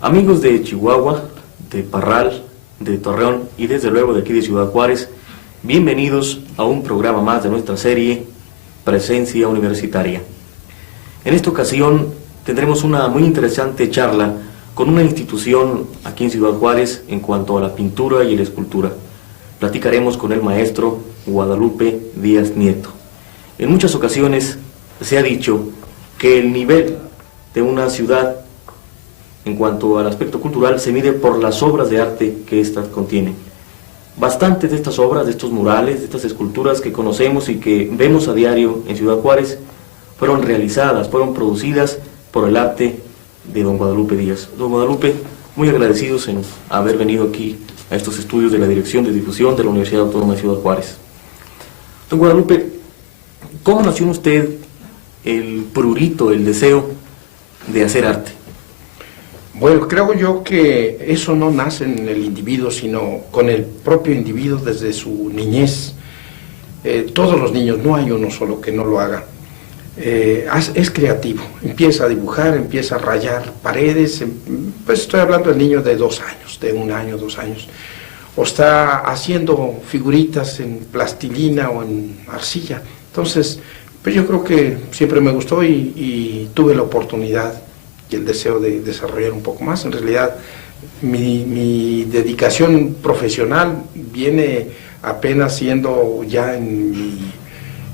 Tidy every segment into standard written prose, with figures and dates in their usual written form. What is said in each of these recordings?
Amigos de Chihuahua, de Parral, de Torreón y desde luego de aquí de Ciudad Juárez, bienvenidos a un programa más de nuestra serie Presencia Universitaria. En esta ocasión tendremos una muy interesante charla con una institución aquí en Ciudad Juárez en cuanto a la pintura y la escultura. Platicaremos con el maestro Guadalupe Díaz Nieto. En muchas ocasiones se ha dicho que el nivel de una ciudad en cuanto al aspecto cultural se mide por las obras de arte que ésta contiene. Bastantes de estas obras, de estos murales, de estas esculturas que conocemos y que vemos a diario en Ciudad Juárez, fueron realizadas, fueron producidas por el arte de don Guadalupe Díaz. Don Guadalupe, muy agradecidos en haber venido aquí a estos estudios de la Dirección de Difusión de la Universidad Autónoma de Ciudad Juárez. Don Guadalupe, ¿cómo nació en usted el prurito, el deseo de hacer arte? Bueno, creo yo que eso no nace en el individuo, sino con el propio individuo desde su niñez. Todos los niños, no hay uno solo que no lo haga. Es creativo, empieza a dibujar, empieza a rayar paredes, pues estoy hablando del niño de 2 años, de 1 año, 2 años, o está haciendo figuritas en plastilina o en arcilla. Entonces, pues yo creo que siempre me gustó y tuve la oportunidad y el deseo de desarrollar un poco más. En realidad, mi dedicación profesional viene apenas siendo ya en mi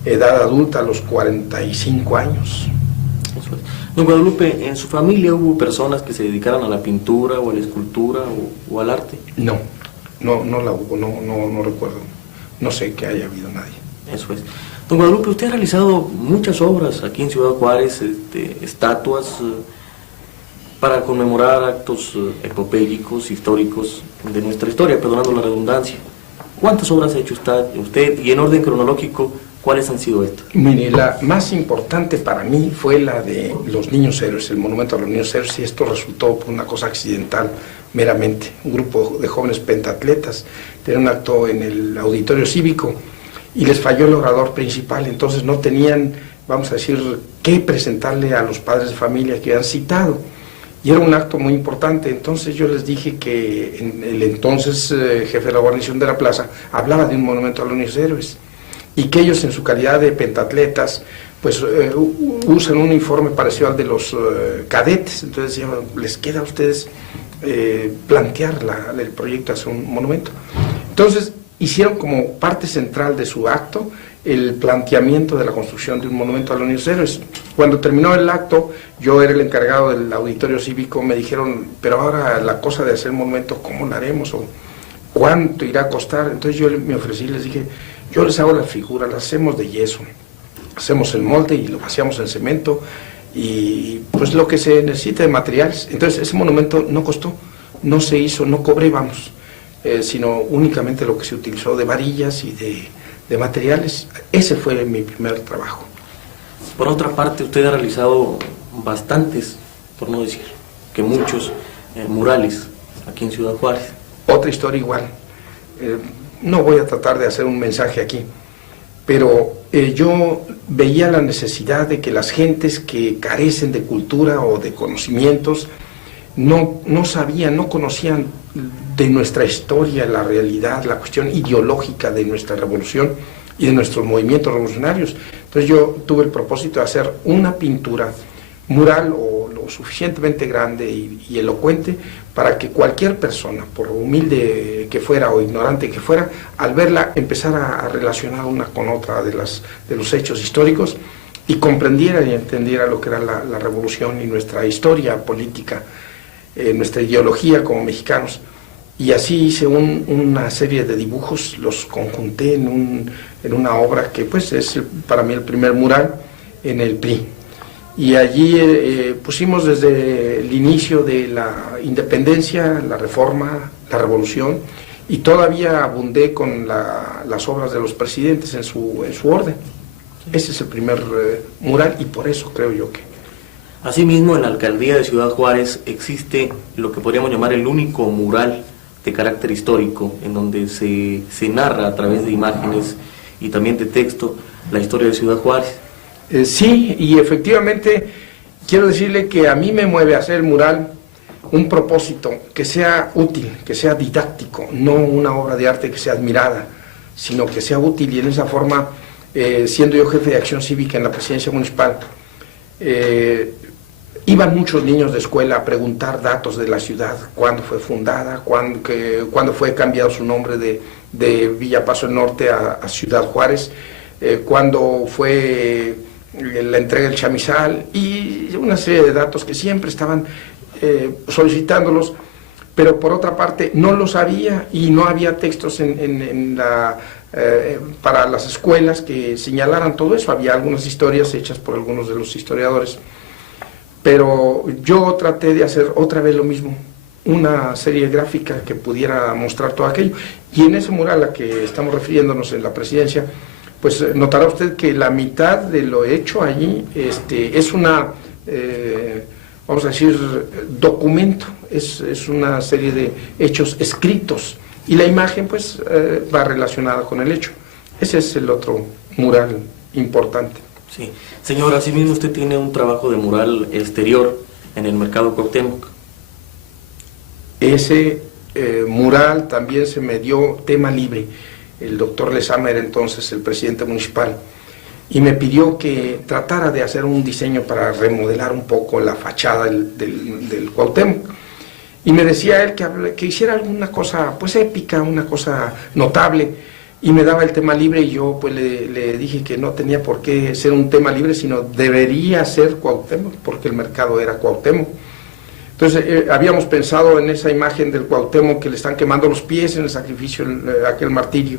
edad adulta, a los 45 años. Don Guadalupe, ¿en su familia hubo personas que se dedicaran a la pintura o a la escultura o al arte? No la hubo, no recuerdo. No sé que haya habido nadie. Eso es. Don Guadalupe, usted ha realizado muchas obras aquí en Ciudad Juárez, estatuas, para conmemorar actos epopélicos, históricos de nuestra historia, perdonando la redundancia. ¿Cuántas obras ha hecho usted y en orden cronológico, cuáles han sido estas? Mire, la más importante para mí fue la de los niños héroes, el monumento a los niños héroes, y esto resultó por una cosa accidental meramente. Un grupo de jóvenes pentatletas tenía un acto en el auditorio cívico y les falló el orador principal, entonces no tenían, vamos a decir, qué presentarle a los padres de familia que habían citado. Y era un acto muy importante. Entonces yo les dije que el entonces jefe de la guarnición de la plaza hablaba de un monumento a los niños héroes y que ellos en su calidad de pentatletas pues usan un uniforme parecido al de los cadetes. Entonces decía, les queda a ustedes plantear el proyecto de hacer un monumento. Entonces hicieron como parte central de su acto el planteamiento de la construcción de un monumento a los niños héroes. Cuando terminó el acto, yo era el encargado del auditorio cívico, me dijeron, pero ahora la cosa de hacer el monumento, ¿cómo lo haremos? ¿O cuánto irá a costar? Entonces yo me ofrecí, les dije, yo les hago la figura, la hacemos de yeso, hacemos el molde y lo vaciamos en cemento y pues lo que se necesita de materiales. Entonces ese monumento no costó, no se hizo, no cobré, sino únicamente lo que se utilizó de varillas y de materiales. Ese fue mi primer trabajo. Por otra parte, usted ha realizado bastantes, por no decir que muchos, murales aquí en Ciudad Juárez. Otra historia igual. No voy a tratar de hacer un mensaje aquí, pero yo veía la necesidad de que las gentes que carecen de cultura o de conocimientos no sabían, no conocían de nuestra historia, la realidad, la cuestión ideológica de nuestra revolución y de nuestros movimientos revolucionarios. Entonces yo tuve el propósito de hacer una pintura mural o lo suficientemente grande y elocuente para que cualquier persona, por humilde que fuera o ignorante que fuera, al verla empezara a relacionar una con otra de los hechos históricos y comprendiera y entendiera lo que era la revolución y nuestra historia política, nuestra ideología como mexicanos. Y así hice una serie de dibujos, los conjunté en una obra que pues es para mí el primer mural en el PRI. Y allí pusimos desde el inicio de la independencia, la reforma, la revolución, y todavía abundé con las obras de los presidentes en su orden. Ese es el primer mural, y por eso creo yo que... Asimismo, en la alcaldía de Ciudad Juárez existe lo que podríamos llamar el único mural de carácter histórico, en donde se narra a través de imágenes y también de texto la historia de Ciudad Juárez. Sí, y efectivamente quiero decirle que a mí me mueve hacer el mural un propósito que sea útil, que sea didáctico, no una obra de arte que sea admirada, sino que sea útil. Y en esa forma, siendo yo jefe de acción cívica en la presidencia municipal, iban muchos niños de escuela a preguntar datos de la ciudad: cuándo fue fundada, cuándo fue cambiado su nombre de Villa Paso del Norte a Ciudad Juárez, cuándo fue la entrega del chamizal, y una serie de datos que siempre estaban solicitándolos, pero por otra parte no los había, y no había textos para las escuelas que señalaran todo eso. Había algunas historias hechas por algunos de los historiadores, pero yo traté de hacer otra vez lo mismo, una serie gráfica que pudiera mostrar todo aquello. Y en ese mural a que estamos refiriéndonos en la presidencia, pues notará usted que la mitad de lo hecho allí es una, vamos a decir, documento, es una serie de hechos escritos, y la imagen pues va relacionada con el hecho. Ese es el otro mural importante. Sí. Señor, asimismo usted tiene un trabajo de mural exterior en el Mercado Cuauhtémoc. Ese mural también se me dio tema libre. El doctor Lezama era entonces el presidente municipal, y me pidió que tratara de hacer un diseño para remodelar un poco la fachada del Cuauhtémoc. Y me decía él que hiciera alguna cosa pues épica, una cosa notable, y me daba el tema libre, y yo pues le dije que no tenía por qué ser un tema libre, sino debería ser Cuauhtémoc, porque el mercado era Cuauhtémoc. Entonces habíamos pensado en esa imagen del Cuauhtémoc que le están quemando los pies en el sacrificio, aquel martirio,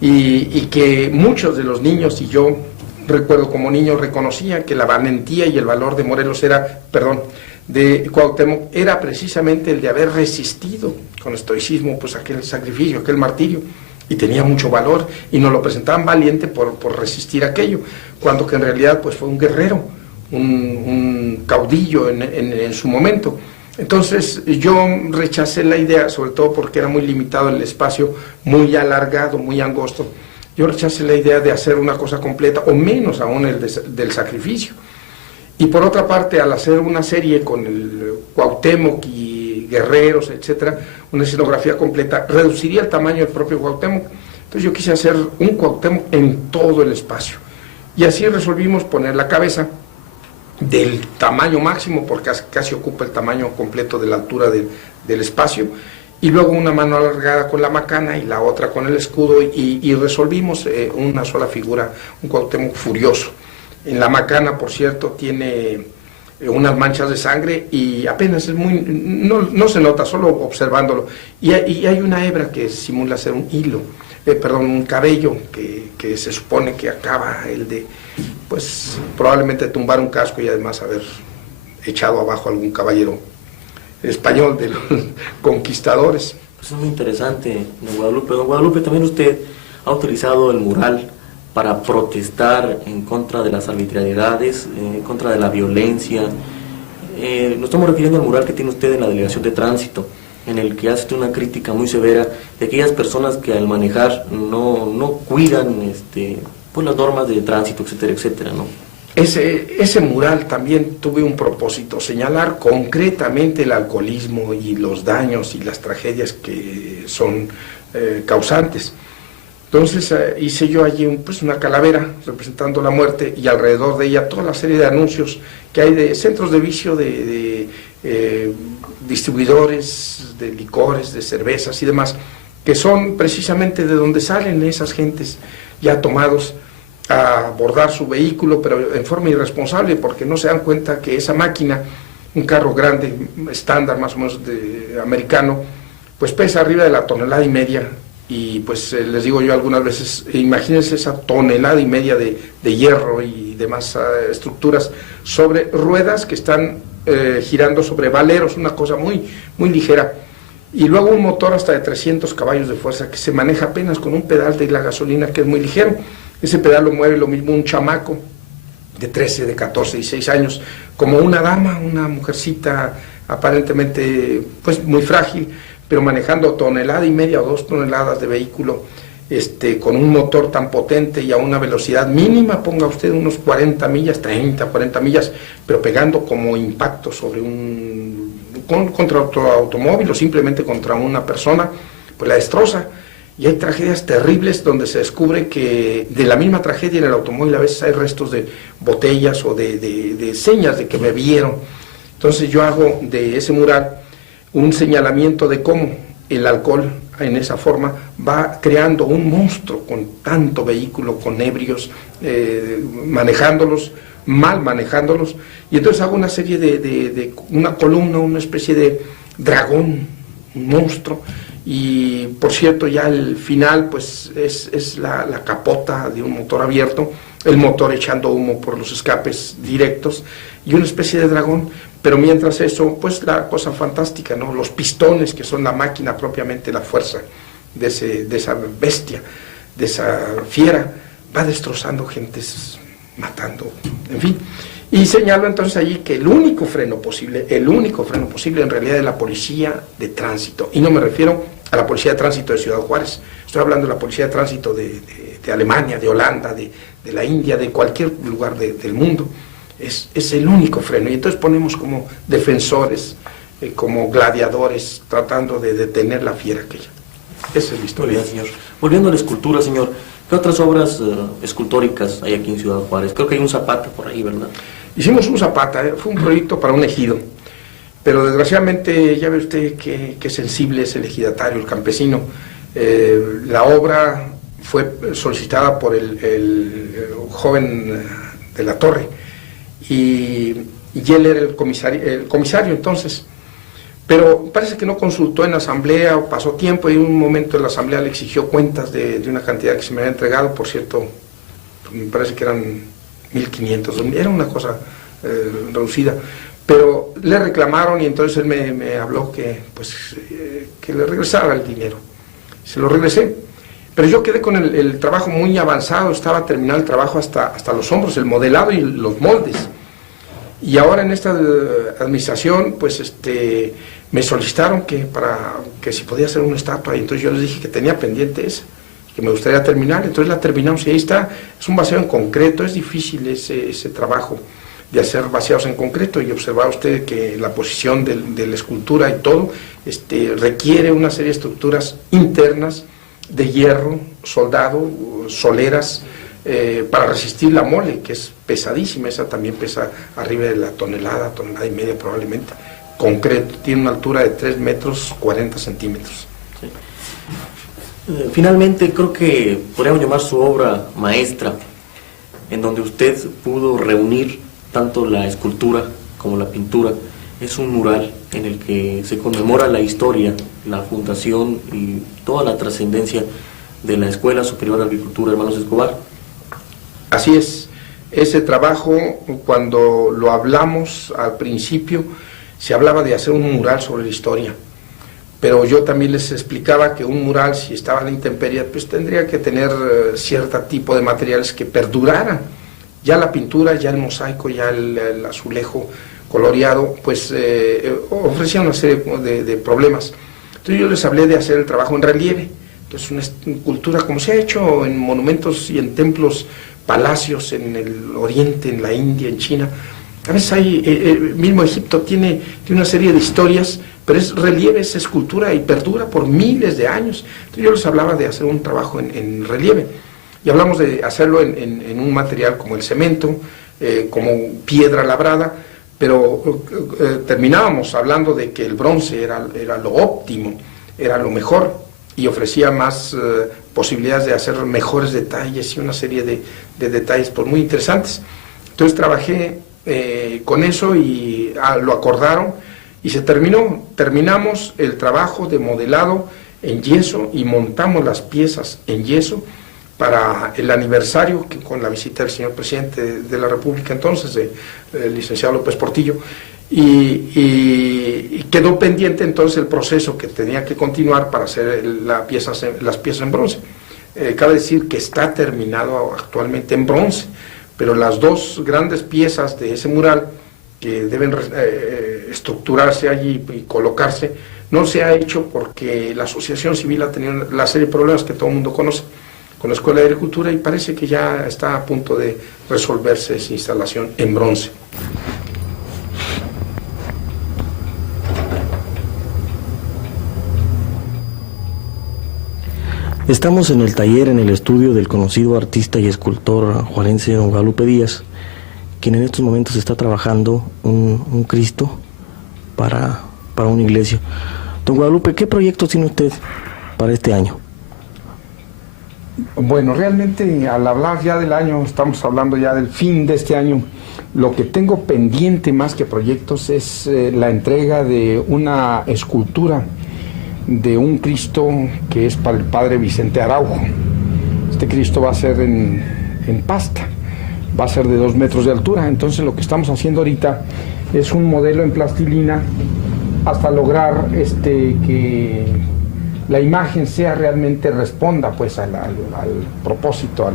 y que muchos de los niños, y yo recuerdo como niño, reconocían que la valentía y el valor de Morelos de Cuauhtémoc era precisamente el de haber resistido con estoicismo pues aquel sacrificio, aquel martirio, y tenía mucho valor, y nos lo presentaban valiente por resistir aquello, cuando que en realidad pues fue un guerrero, un caudillo en su momento. Entonces yo rechacé la idea, sobre todo porque era muy limitado el espacio, muy alargado, muy angosto. Yo rechacé la idea de hacer una cosa completa, o menos aún del sacrificio. Y por otra parte, al hacer una serie con el Cuauhtémoc y guerreros, etcétera, una escenografía completa, reduciría el tamaño del propio Cuauhtémoc. Entonces yo quise hacer un Cuauhtémoc en todo el espacio. Y así resolvimos poner la cabeza del tamaño máximo, porque casi ocupa el tamaño completo de la altura del espacio, y luego una mano alargada con la macana y la otra con el escudo, y resolvimos una sola figura, un Cuauhtémoc furioso. En la macana, por cierto, tiene unas manchas de sangre, y apenas no se nota, solo observándolo, y hay una hebra que simula ser un hilo, un cabello que se supone que acaba pues probablemente tumbar un casco, y además haber echado abajo a algún caballero español de los conquistadores. Pues es muy interesante, don Guadalupe. Don Guadalupe, también usted ha utilizado el mural para protestar en contra de las arbitrariedades, en contra de la violencia. Nos estamos refiriendo al mural que tiene usted en la Delegación de Tránsito, en el que hace una crítica muy severa de aquellas personas que al manejar no cuidan pues las normas de tránsito, etcétera, etcétera, ¿no? Ese mural también tuve un propósito: señalar concretamente el alcoholismo y los daños y las tragedias que son causantes. Entonces hice yo allí una calavera representando la muerte, y alrededor de ella toda la serie de anuncios que hay de centros de vicio, de distribuidores de licores, de cervezas y demás, que son precisamente de donde salen esas gentes ya tomados a abordar su vehículo, pero en forma irresponsable, porque no se dan cuenta que esa máquina, un carro grande, estándar más o menos americano, pues pesa arriba de la 1,5 toneladas, y pues les digo yo algunas veces, imagínense esa 1,5 toneladas de hierro y demás estructuras sobre ruedas que están girando sobre valeros, una cosa muy, muy ligera. Y luego un motor hasta de 300 caballos de fuerza que se maneja apenas con un pedal de la gasolina que es muy ligero. Ese pedal lo mueve lo mismo un chamaco de 13, de 14, 16 años, como una dama, una mujercita aparentemente pues muy frágil, pero manejando 1,5 toneladas o 2 toneladas de vehículo, con un motor tan potente y a una velocidad mínima, ponga usted unos 40 millas, 30, 40 millas, pero pegando como impacto sobre contra otro automóvil o simplemente contra una persona, pues la destroza. Y hay tragedias terribles donde se descubre que de la misma tragedia en el automóvil a veces hay restos de botellas o de señas de que me vieron. Entonces yo hago de ese mural un señalamiento de cómo el alcohol en esa forma va creando un monstruo con tanto vehículo, con ebrios, manejándolos, mal manejándolos, y entonces hago una serie de una columna, una especie de dragón, un monstruo, y por cierto ya al final pues es la capota de un motor abierto, el motor echando humo por los escapes directos y una especie de dragón. Pero mientras eso, pues la cosa fantástica, ¿no? Los pistones, que son la máquina propiamente, la fuerza de esa bestia, de esa fiera, va destrozando gentes, matando, en fin. Y señalo entonces allí que el único freno posible en realidad es la policía de tránsito. Y no me refiero a la policía de tránsito de Ciudad Juárez, estoy hablando de la policía de tránsito de Alemania, de Holanda, de la India, de cualquier lugar del mundo. Es el único freno, y entonces ponemos como defensores, como gladiadores, tratando de detener la fiera aquella. Esa es la historia. Muy bien, señor. Volviendo a la escultura, señor, ¿qué otras obras escultóricas hay aquí en Ciudad Juárez? Creo que hay un Zapata por ahí, ¿verdad? Hicimos un Zapata, fue un proyecto para un ejido, pero desgraciadamente ya ve usted qué sensible es el ejidatario, el campesino. La obra fue solicitada por el joven de la Torre, y él era el comisario entonces, pero parece que no consultó en la asamblea, o pasó tiempo, y en un momento en la asamblea le exigió cuentas de una cantidad que se me había entregado, por cierto, me parece que eran 1.500, era una cosa reducida, pero le reclamaron, y entonces él me habló que le regresara el dinero. Se lo regresé, pero yo quedé con el trabajo muy avanzado, estaba terminado el trabajo hasta los hombros, el modelado y los moldes. Y ahora en esta administración, pues me solicitaron que si podía hacer una estatua, y entonces yo les dije que tenía pendiente esa, que me gustaría terminar, entonces la terminamos, y ahí está. Es un vaciado en concreto, es difícil ese trabajo de hacer vaciados en concreto, y observa usted que la posición de la escultura y todo requiere una serie de estructuras internas de hierro, soldado, soleras, para resistir la mole, que es pesadísima. Esa también pesa arriba de la 1,5 toneladas probablemente, concreto, tiene una altura de 3 metros 40 centímetros. Sí. Finalmente, creo que podríamos llamar su obra maestra, en donde usted pudo reunir tanto la escultura como la pintura. Es un mural en el que se conmemora la historia, la fundación y toda la trascendencia de la Escuela Superior de Agricultura Hermanos Escobar. Así es, ese trabajo, cuando lo hablamos al principio, se hablaba de hacer un mural sobre la historia, pero yo también les explicaba que un mural, si estaba a la intemperie, pues tendría que tener cierto tipo de materiales que perduraran. Ya la pintura, ya el mosaico, ya el azulejo coloreado, pues ofrecía una serie de problemas. Entonces yo les hablé de hacer el trabajo en relieve. Entonces una escultura, como se ha hecho en monumentos y en templos, palacios en el oriente, en la India, en China. A veces hay, el mismo Egipto tiene una serie de historias, pero es relieve, es escultura y perdura por miles de años. Entonces yo les hablaba de hacer un trabajo en relieve, y hablamos de hacerlo en un material como el cemento, como piedra labrada, pero terminábamos hablando de que el bronce era lo óptimo, era lo mejor, y ofrecía más posibilidades de hacer mejores detalles y una serie de detalles pues, muy interesantes. Entonces trabajé con eso, y lo acordaron, Y se terminamos el trabajo de modelado en yeso y montamos las piezas en yeso para el aniversario, que con la visita del señor presidente de la República entonces, el licenciado López Portillo, y quedó pendiente entonces el proceso que tenía que continuar para hacer las piezas en bronce. Cabe decir que está terminado actualmente en bronce, pero las dos grandes piezas de ese mural que deben estructurarse allí y colocarse, no se ha hecho porque la asociación civil ha tenido la serie de problemas que todo el mundo conoce con la Escuela de Agricultura, y parece que ya está a punto de resolverse esa instalación en bronce. Estamos en el taller, en el estudio del conocido artista y escultor juarense don Guadalupe Díaz, quien en estos momentos está trabajando un Cristo para una iglesia. Don Guadalupe, ¿qué proyectos tiene usted para este año? Bueno, realmente al hablar ya del año, estamos hablando ya del fin de este año. Lo que tengo pendiente más que proyectos es la entrega de una escultura de un Cristo que es para el padre Vicente Araujo. Este Cristo va a ser en pasta, va a ser de 2 metros de altura. Entonces lo que estamos haciendo ahorita es un modelo en plastilina hasta lograr que la imagen realmente responda pues al propósito,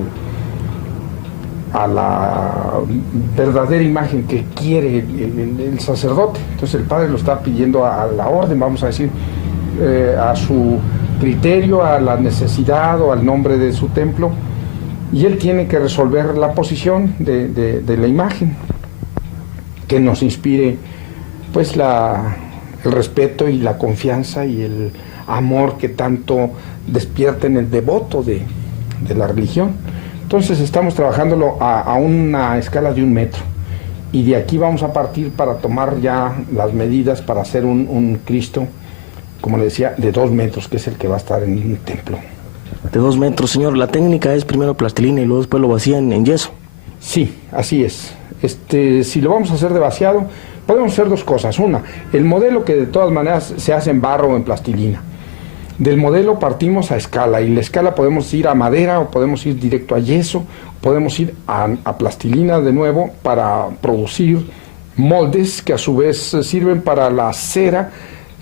a la verdadera imagen que quiere el sacerdote. Entonces el padre lo está pidiendo a la orden, vamos a decir, a su criterio, a la necesidad o al nombre de su templo, y él tiene que resolver la posición de la imagen que nos inspire pues el respeto y la confianza y el amor que tanto despierta en el devoto de la religión. Entonces estamos trabajándolo a una escala de 1 metro, y de aquí vamos a partir para tomar ya las medidas para hacer un Cristo, como le decía, de 2 metros, que es el que va a estar en un templo. De 2 metros, señor. La técnica es primero plastilina y luego después lo vacían en yeso. Sí, así es. Si lo vamos a hacer de vaciado, podemos hacer 2 cosas. Una, el modelo, que de todas maneras se hace en barro o en plastilina. Del modelo partimos a escala, y la escala podemos ir a madera o podemos ir directo a yeso, podemos ir a plastilina de nuevo para producir moldes que a su vez sirven para la cera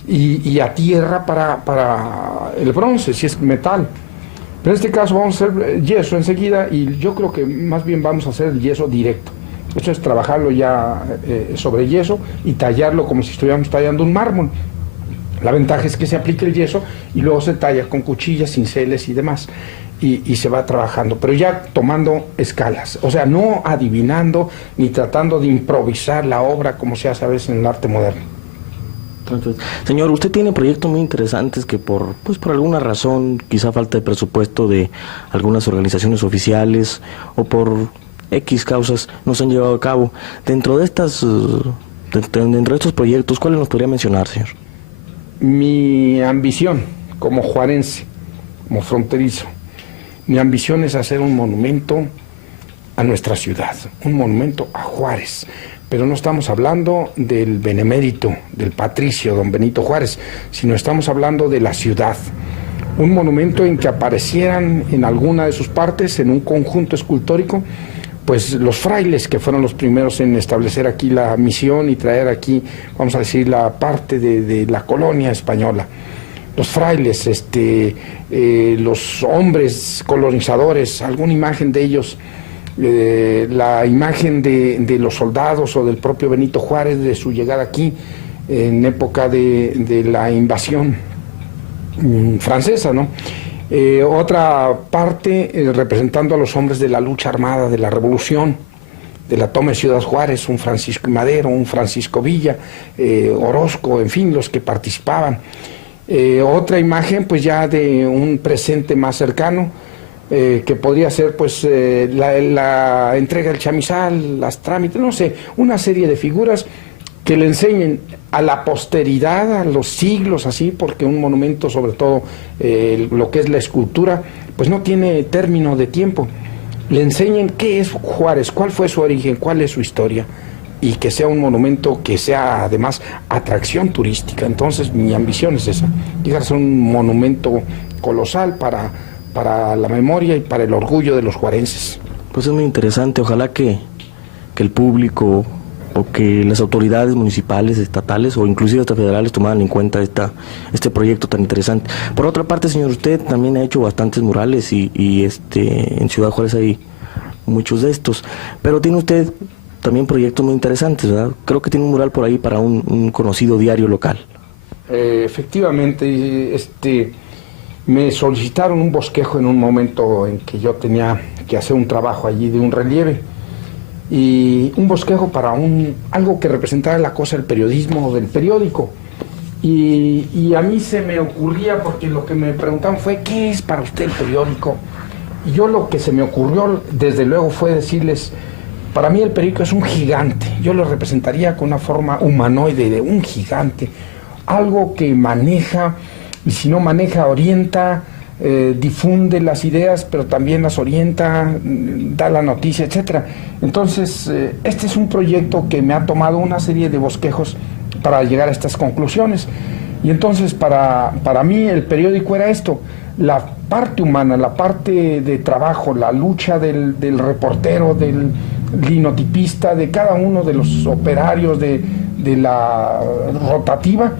y a tierra para el bronce, si es metal. Pero en este caso vamos a hacer yeso enseguida, y yo creo que más bien vamos a hacer el yeso directo. Esto es trabajarlo ya sobre yeso y tallarlo como si estuviéramos tallando un mármol. La ventaja es que se aplica el yeso y luego se talla con cuchillas, cinceles y demás, y se va trabajando, pero ya tomando escalas, o sea, no adivinando ni tratando de improvisar la obra como se hace a veces en el arte moderno. Entonces, señor, usted tiene proyectos muy interesantes que por alguna razón, quizá falta de presupuesto de algunas organizaciones oficiales o por X causas, no se han llevado a cabo. Dentro de estos proyectos, ¿cuáles nos podría mencionar, señor? Mi ambición como juarense, como fronterizo, mi ambición es hacer un monumento a nuestra ciudad, un monumento a Juárez. Pero no estamos hablando del benemérito, del patricio don Benito Juárez, sino estamos hablando de la ciudad. Un monumento en que aparecieran en alguna de sus partes, en un conjunto escultórico, pues los frailes, que fueron los primeros en establecer aquí la misión y traer aquí, vamos a decir, la parte de la colonia española. Los frailes, los hombres colonizadores, alguna imagen de ellos, la imagen de los soldados o del propio Benito Juárez, de su llegada aquí en época de la invasión francesa, ¿no? Otra parte representando a los hombres de la lucha armada, de la revolución, de la toma de Ciudad Juárez, un Francisco I. Madero, un Francisco Villa, Orozco, en fin, los que participaban. Otra imagen pues ya de un presente más cercano, que podría ser pues la entrega del chamizal, las trámites, no sé, una serie de figuras que le enseñen a la posteridad, a los siglos así, porque un monumento, sobre todo lo que es la escultura, pues no tiene término de tiempo. Le enseñen qué es Juárez, cuál fue su origen, cuál es su historia, y que sea un monumento que sea además atracción turística. Entonces mi ambición es esa, llegar a ser un monumento colosal para la memoria y para el orgullo de los juarenses. Pues es muy interesante, ojalá que el público o que las autoridades municipales, estatales o inclusive hasta federales tomaran en cuenta este proyecto tan interesante. Por otra parte, señor, usted también ha hecho bastantes murales y en Ciudad Juárez hay muchos de estos, pero tiene usted también proyectos muy interesantes, ¿verdad? Creo que tiene un mural por ahí para un conocido diario local. Efectivamente, me solicitaron un bosquejo en un momento en que yo tenía que hacer un trabajo allí de un relieve, y un bosquejo para algo que representara la cosa del periodismo, del periódico. Y a mí se me ocurría, porque lo que me preguntaban fue, ¿qué es para usted el periódico? Y yo lo que se me ocurrió, desde luego, fue decirles, para mí el periódico es un gigante. Yo lo representaría con una forma humanoide de un gigante, algo que maneja, y si no maneja, orienta, difunde las ideas, pero también las orienta, da la noticia, etcétera. Entonces, este es un proyecto que me ha tomado una serie de bosquejos para llegar a estas conclusiones. Y entonces, para mí, el periódico era esto: la parte humana, la parte de trabajo, la lucha del reportero, del linotipista, de cada uno de los operarios de la rotativa.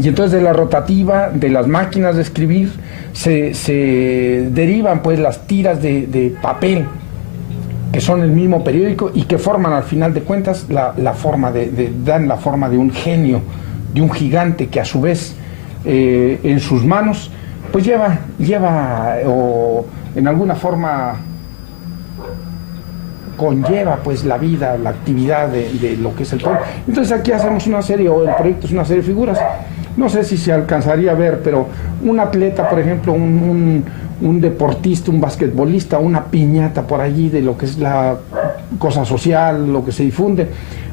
Y entonces de la rotativa, de las máquinas de escribir, se derivan pues las tiras de papel, que son el mismo periódico y que forman al final de cuentas la forma dan la forma de un genio, de un gigante que a su vez en sus manos pues lleva o en alguna forma conlleva pues la vida, la actividad de lo que es el pueblo. Entonces aquí hacemos una serie, o el proyecto es una serie de figuras. No sé si se alcanzaría a ver, pero un atleta, por ejemplo, un deportista, un basquetbolista, una piñata por allí de lo que es la cosa social, lo que se difunde.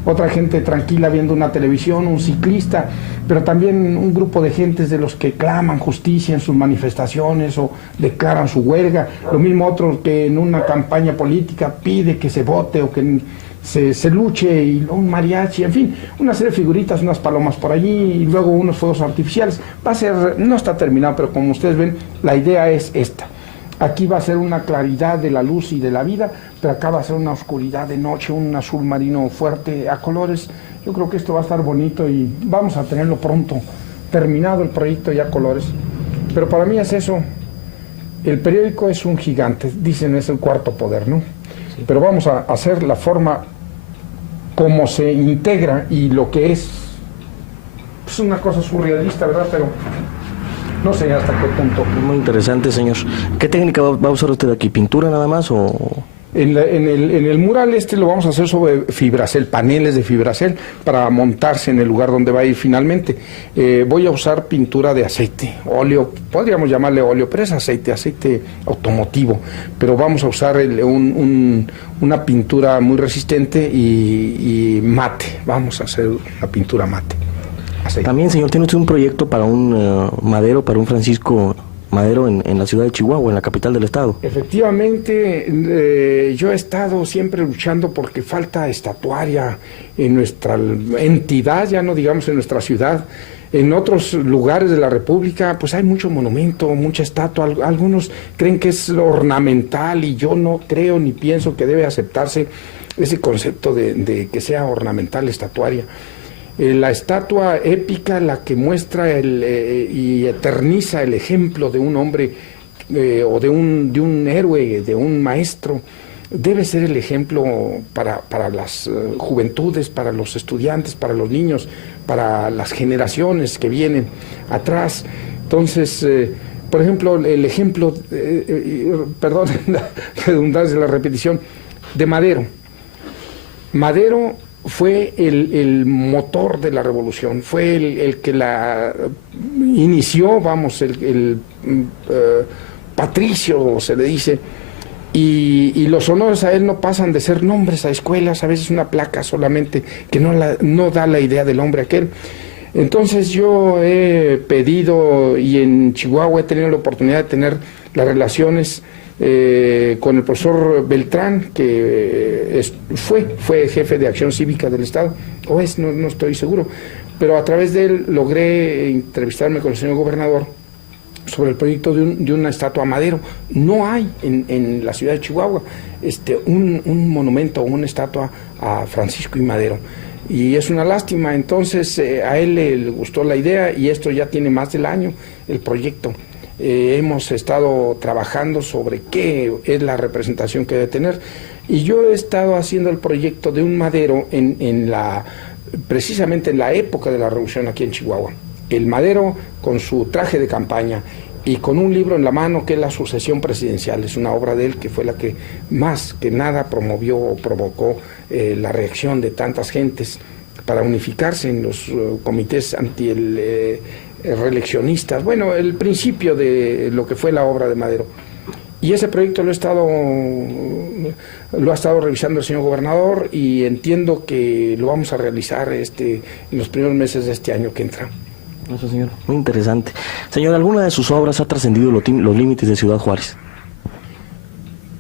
Otra gente tranquila viendo una televisión, un ciclista, pero también un grupo de gentes de los que claman justicia en sus manifestaciones o declaran su huelga. Lo mismo otro que en una campaña política pide que se vote o que se luche, y un mariachi, en fin, una serie de figuritas, unas palomas por allí y luego unos fuegos artificiales. Va a ser, no está terminado, pero como ustedes ven, la idea es esta. Aquí va a ser una claridad de la luz y de la vida, pero acá va a ser una oscuridad de noche, un azul marino fuerte a colores. Yo creo que esto va a estar bonito y vamos a tenerlo pronto, terminado el proyecto ya a colores. Pero para mí es eso, el periódico es un gigante, dicen es el cuarto poder, ¿no? Sí. Pero vamos a hacer la forma como se integra y lo que es una cosa surrealista, ¿verdad? Pero no sé hasta qué punto. Muy interesante, señor. ¿Qué técnica va a usar usted aquí? ¿Pintura nada más o...? En el mural lo vamos a hacer sobre fibracel, paneles de fibracel para montarse en el lugar donde va a ir finalmente. Voy a usar pintura de aceite, óleo, podríamos llamarle óleo, pero es aceite automotivo. Pero vamos a usar una pintura muy resistente y mate, vamos a hacer una pintura mate. Aceite. También, señor, tiene usted un proyecto para un madero, para un Francisco Madero en la ciudad de Chihuahua, en la capital del estado. Efectivamente, yo he estado siempre luchando porque falta estatuaria en nuestra entidad, ya no digamos en nuestra ciudad. En otros lugares de la República pues hay mucho monumento, mucha estatua. Algunos creen que es ornamental y yo no creo ni pienso que debe aceptarse ese concepto de que sea ornamental, estatuaria. La estatua épica, la que muestra y eterniza el ejemplo de un hombre o de un héroe, de un maestro, debe ser el ejemplo para las juventudes, para los estudiantes, para los niños, para las generaciones que vienen atrás. Entonces, por ejemplo, el ejemplo, perdón, la redundancia de la repetición, de Madero. Madero fue el motor de la revolución, fue el que la inició, vamos, el patricio se le dice, y los honores a él no pasan de ser nombres a escuelas, a veces una placa solamente que no da la idea del hombre aquel. Entonces yo he pedido, y en Chihuahua he tenido la oportunidad de tener las relaciones con el profesor Beltrán, que fue jefe de Acción Cívica del Estado, o es, no estoy seguro, pero a través de él logré entrevistarme con el señor gobernador sobre el proyecto de una estatua a Madero. No hay en la ciudad de Chihuahua un monumento o una estatua a Francisco y Madero. Y es una lástima. Entonces a él le gustó la idea y esto ya tiene más del año, el proyecto. Hemos estado trabajando sobre qué es la representación que debe tener. Y yo he estado haciendo el proyecto de un Madero precisamente en la época de la Revolución aquí en Chihuahua. El Madero con su traje de campaña y con un libro en la mano que es La Sucesión Presidencial. Es una obra de él que fue la que más que nada promovió o provocó la reacción de tantas gentes para unificarse en los comités reeleccionistas. Bueno, el principio de lo que fue la obra de Madero. Y ese proyecto lo ha estado revisando el señor gobernador y entiendo que lo vamos a realizar en los primeros meses de este año que entra. Eso, señor, muy interesante. Señor, ¿alguna de sus obras ha trascendido los límites de Ciudad Juárez?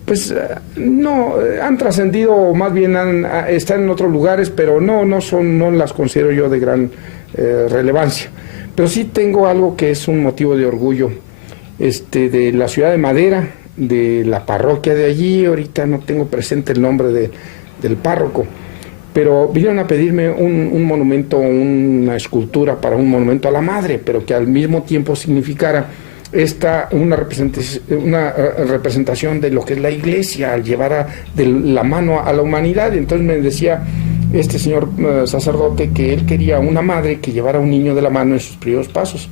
Pues no, han trascendido, más bien están en otros lugares, pero no las considero yo de gran relevancia. Pero sí tengo algo que es un motivo de orgullo, de la ciudad de Madera, de la parroquia de allí. Ahorita no tengo presente el nombre del párroco, pero vinieron a pedirme un monumento, una escultura para un monumento a la madre, pero que al mismo tiempo significara una representación de lo que es la iglesia, al llevar de la mano a la humanidad. Entonces me decía este señor sacerdote que él quería una madre que llevara a un niño de la mano en sus primeros pasos.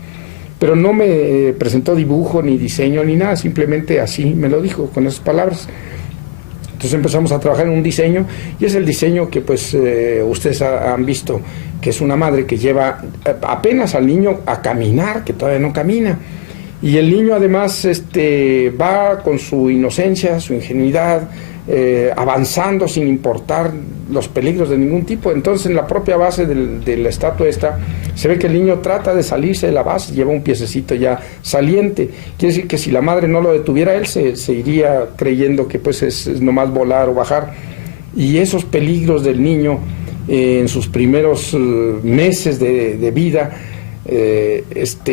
Pero no me presentó dibujo, ni diseño, ni nada, simplemente así me lo dijo, con esas palabras. Entonces empezamos a trabajar en un diseño, y es el diseño que pues ustedes han visto, que es una madre que lleva apenas al niño a caminar, que todavía no camina. Y el niño además va con su inocencia, su ingenuidad, avanzando sin importar los peligros de ningún tipo. Entonces en la propia base de la estatua se ve que el niño trata de salirse de la base, lleva un piececito ya saliente. Quiere decir que si la madre no lo detuviera, él se iría creyendo que pues es nomás volar o bajar. Y esos peligros del niño en sus primeros meses de vida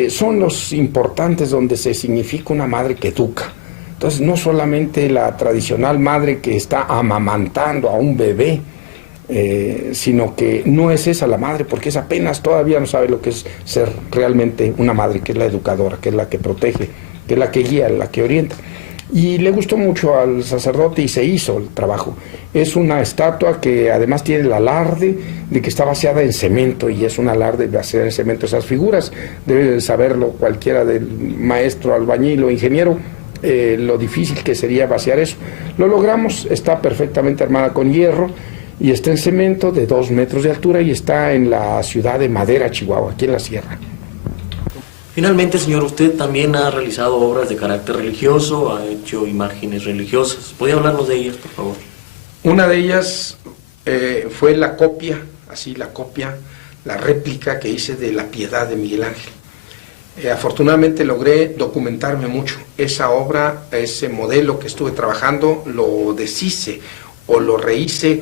son los importantes, donde se significa una madre que educa. Entonces no solamente la tradicional madre que está amamantando a un bebé, sino que no es esa la madre, porque es apenas todavía no sabe lo que es ser realmente una madre, que es la educadora, que es la que protege, que es la que guía, la que orienta. Y le gustó mucho al sacerdote y se hizo el trabajo. Es una estatua que además tiene el alarde de que está vaciada en cemento, y es un alarde de vaciar en cemento esas figuras. Debe saberlo cualquiera del maestro, albañil o ingeniero, lo difícil que sería vaciar eso. Lo logramos, está perfectamente armada con hierro y está en cemento de 2 metros de altura, y está en la ciudad de Madera, Chihuahua, aquí en la sierra. Finalmente, señor, usted también ha realizado obras de carácter religioso, ha hecho imágenes religiosas. ¿Podría hablarnos de ellas, por favor? Una de ellas fue la réplica que hice de La Piedad de Miguel Ángel. Afortunadamente logré documentarme mucho. Esa obra, ese modelo que estuve trabajando, lo deshice o lo rehice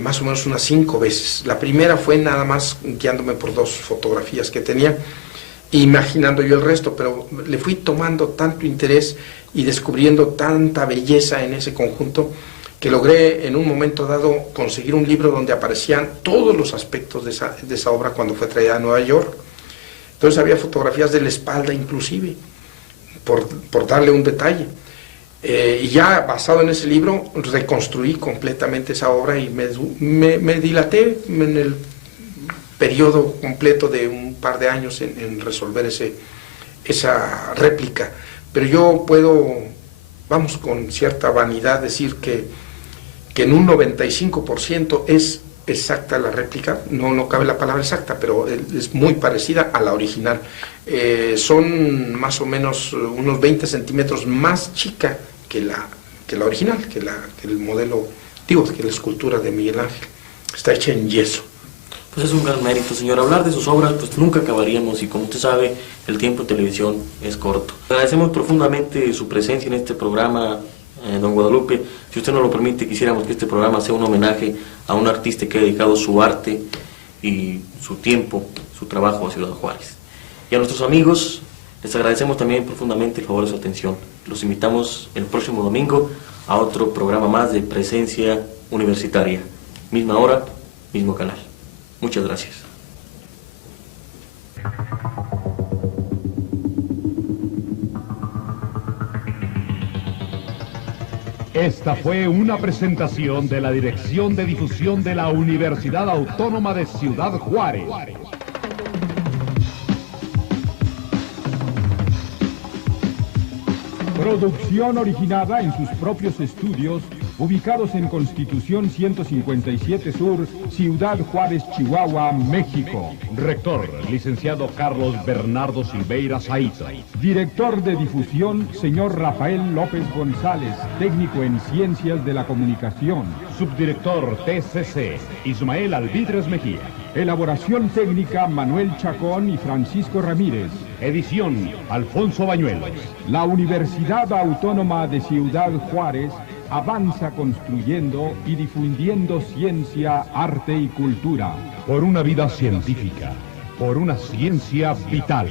más o menos unas 5 veces. La primera fue nada más guiándome por 2 fotografías que tenía, imaginando yo el resto, pero le fui tomando tanto interés y descubriendo tanta belleza en ese conjunto, que logré en un momento dado conseguir un libro donde aparecían todos los aspectos de esa obra cuando fue traída a Nueva York. Entonces había fotografías de la espalda inclusive, por darle un detalle. Y ya basado en ese libro reconstruí completamente esa obra, y me dilaté en el periodo completo de un par de años en resolver esa réplica. Pero yo puedo, con cierta vanidad, decir que en un 95% es exacta la réplica. No cabe la palabra exacta, pero es muy parecida a la original. Son más o menos unos 20 centímetros más chica que la original, que el modelo, que la escultura de Miguel Ángel. Está hecha en yeso. Pues es un gran mérito, señor. Hablar de sus obras pues nunca acabaríamos, y como usted sabe, el tiempo en televisión es corto. Agradecemos profundamente su presencia en este programa don Guadalupe, si usted nos lo permite, quisiéramos que este programa sea un homenaje a un artista que ha dedicado su arte y su tiempo, su trabajo a Ciudad Juárez. Y a nuestros amigos les agradecemos también profundamente el favor de su atención. Los invitamos el próximo domingo a otro programa más de Presencia Universitaria. Misma hora, mismo canal. Muchas gracias. Esta fue una presentación de la Dirección de Difusión de la Universidad Autónoma de Ciudad Juárez. Producción originada en sus propios estudios, ubicados en Constitución 157 Sur, Ciudad Juárez, Chihuahua, México. Rector, licenciado Carlos Bernardo Silveira Saito. Director de difusión, señor Rafael López González, técnico en Ciencias de la Comunicación. Subdirector TCC, Ismael Alvidres Mejía. Elaboración técnica, Manuel Chacón y Francisco Ramírez. Edición, Alfonso Bañuelos. La Universidad Autónoma de Ciudad Juárez avanza construyendo y difundiendo ciencia, arte y cultura. Por una vida científica, por una ciencia vital.